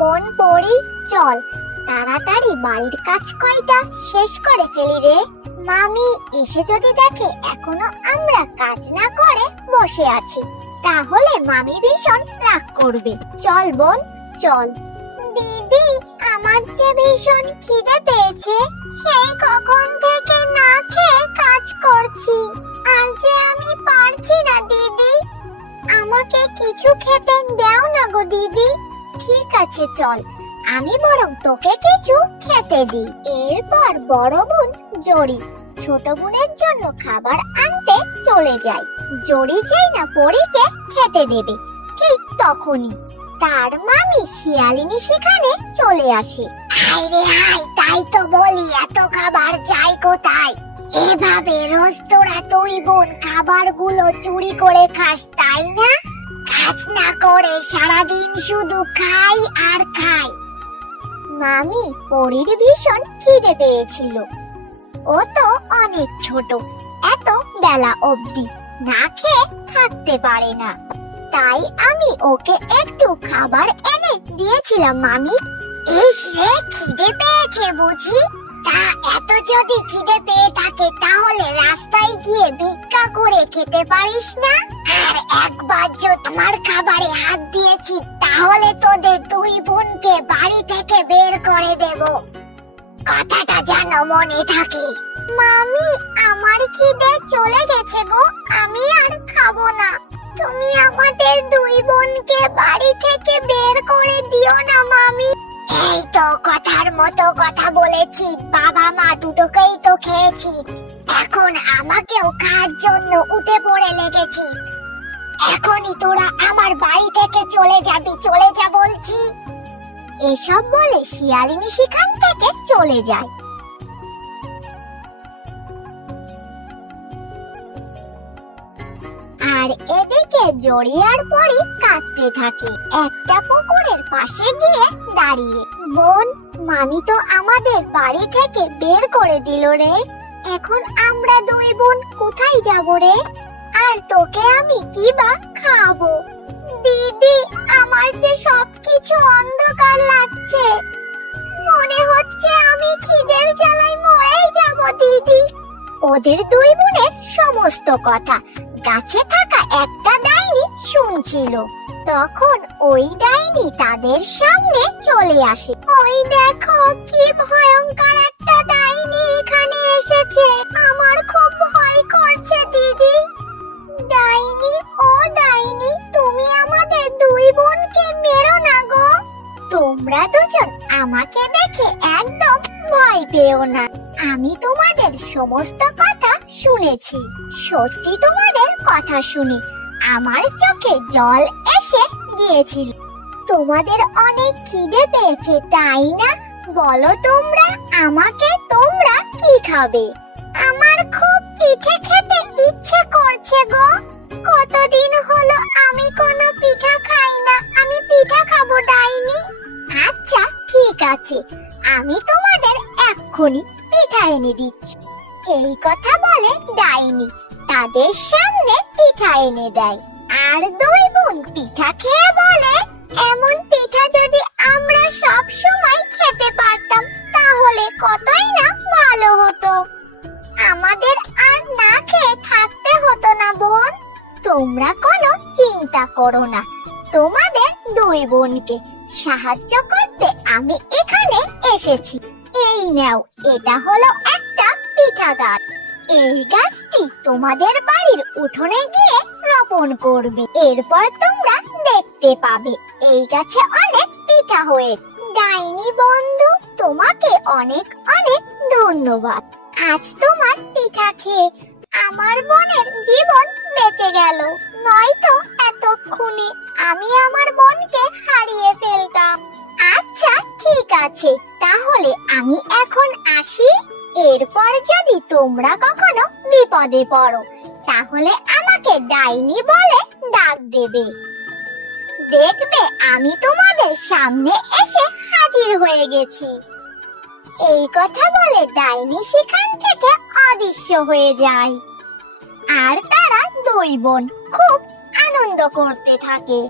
বোন পড়ি, চল তাড়াতাড়ি বাড়ির কাজ কয়টা শেষ করে ফেলি রে। মামি এসে যদি দেখে এখনো আমরা কাজ না করে বসে আছি, তাহলে মামি ভীষণ রাগ করবে। চল বোন চল। দিদি, আমার যে ভীষণ খিদে পেয়েছে, সেই কখন থেকে না খেয়ে কাজ করছি, আর যে আমি পারছি না দিদি। আমাকে কিছু খেতে দাও না গো দিদি। ঠিক আছে চল, আমি বরং তোকে কিছু খেতে দিই। এরপর বড় বোন জড়ি ছোট বোনের জন্য খাবার আনতে চলে যায়। জড়ি যেই না পরীকে খেতে দেবে, ঠিক তখনই তার মামি শিয়ালিনী সেখানে চলে আসে। হায় রে হায়, তাই তো বলি এত খাবার যায় কোথায়? এভাবে রোজ তোরা তুই বোন খাবারগুলো চুরি করে খাস, তাই না? কাজ না করে সারাদিন শুধু খাই আর খাই। মামি পরীর ভীষণ খিদে পেয়েছিল। ও তো অনেক ছোট, এত বেলা অবধি না খেয়ে থাকতে পারে না, তাই আমি ওকে একটু খাবার এনে দিয়েছিলাম। মামি, ইস রে, খিদে পেয়েছে বুঝি? তা এত যদি খিদে পেয়ে থাকে তাহলে রাস্তায় গিয়ে ভিক্ষা করে খেতে পারিস না? আর একবার যদি আমার খাবারে হাত দিয়েছি তাহলে তোদের দুই বোনকে বাড়ি থেকে বের করে দেব, কথাটা যেন মনে থাকে। মামি, আমার খিদে চলে গেছে গো, আমি আর খাবো না। তুমি আমাদের দুই বোনকে বাড়ি থেকে বের করে দিও না মামি। এই তো কথার মতো কথা বলেছি, বাবা মা দুটোকেই তো খেয়েছি, এখন আমাকেও খাওয়ার জন্য উঠে পড়ে লেগেছি। এখনই তোরা আমার বাড়ি থেকে চলে যাবি, চলে যা বলছি। এসব বলে শিয়ালিনী সেখান থেকে চলে যায়। আর এদিকে জড়ি আর পরি কাঁদতে থাকে, একটা পুকুরের পাশে গিয়ে দাঁড়িয়ে। বোন, মামি তো আমাদের বাড়ি থেকে বের করে দিল রে, এখন আমরা দুই বোন কোথায় যাব রে? আর তোকে আমি কি বা খাবো? দিদি, আমার যে সবকিছু অন্ধকার লাগছে, মনে হচ্ছে আমি খিদের জ্বালায় মরেই যাব দিদি। ওদের দুই বোনের সমস্ত কথা গাছে থাকা একটা ডাইনি শুনছিল। তখন ওই ডাইনি তাদের সামনে চলে আসে। ওই দেখো, কি ভয়ঙ্কর একটা ডাইনি এখানে এসেছে, আমার খুব ভয় করছে দিদি। ডাইনি, ও ডাইনি, তুমি আমাদের দুই বোনকে মেরো না গো। তোমরা দুজন আমাকে দেখে একদম ভয় পেও না, আমি তোমাদের সমস্ত কথা শুনেছি। সত্যি তোমাদের কথা শুনে আমার চোখে জল এসে গিয়েছিল। তোমাদের অনেক খিদে পেয়েছে তাই না? বলো তোমরা আমাকে, তোমরা কি খাবে? আমার খুব পিঠে খেতে ইচ্ছে করছে গো, কতদিন হলো আমি কোনো পিঠা খাই না, আমি পিঠা খাবো ডাইনি। আচ্ছা ঠিক আছে, আমি তোমাদের এক্ষুনি পিঠা এনে দিচ্ছি। এই কথা বলে ডাইনি তাদের সামনে পিঠা এনে দেয়। আর দুই বোন পিঠা খেয়ে বলে, এমন পিঠা যদি আমরা সব সময় খেতে পারতাম তাহলে কতই না ভালো হতো, আমাদের আর না খেয়ে থাকতে হতো না বোন। তোমরা কোনো চিন্তা করো না, তোমাদের দুই বোনকে সাহায্য করতে আমি এখানে এসেছি। এই নাও, এটা হলো একটা পিঠা গাছ। এই গাছটি তোমাদের বাড়ির উঠোনে গিয়ে রোপণ করবে, এরপর তোমরা দেখতে পাবে এই গাছে অনেক পিঠা হয়ে। ডাইনি বন্ধু, তোমাকে অনেক অনেক ধন্যবাদ। আজ তোমার পিঠা খেয়ে আমার বোনের জীবন বেঁচে গেল, নয়তো এতক্ষণে আমি আমার বোনকে হারিয়ে ফেলতাম। আচ্ছা ঠিক আছে, তাহলে আমি এখন আসি। এরপর যদি তোমরা কখনো বিপদে পড়ো তাহলে আমাকে ডাইনি বলে ডাক দেবে, দেখবে আমি তোমাদের সামনে এসে হাজির হয়ে গেছি। এই কথা বলে ডাইনি সেখান থেকে অদৃশ্য হয়ে যায়। আর তারা দুই বোন খুব আনন্দ করতে থাকে।